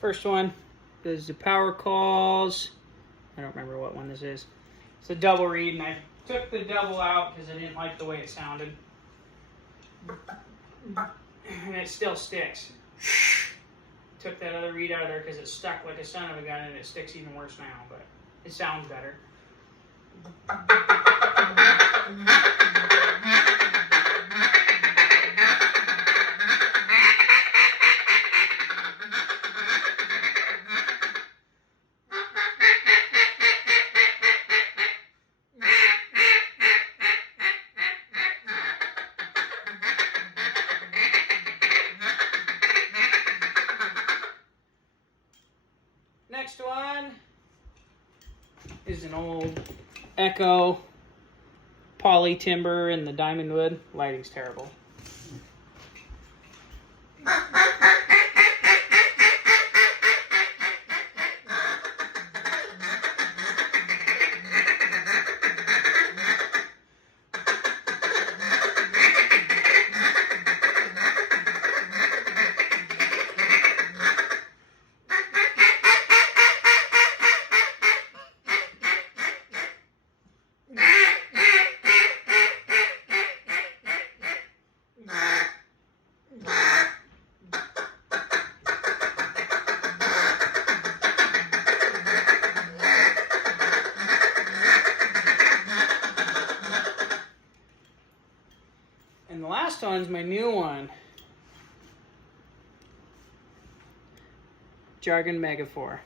First one is the Power Calls. I don't remember what one this is. It's a double reed, and I took the double out because I didn't like the way it sounded. And it still sticks. Took that other reed out of there because it stuck like a son of a gun, and it sticks even worse now, but it sounds better. Next one is an old Echo poly timber in the diamond wood. Lighting's terrible. And the last one's my new one. Jargon Megafor.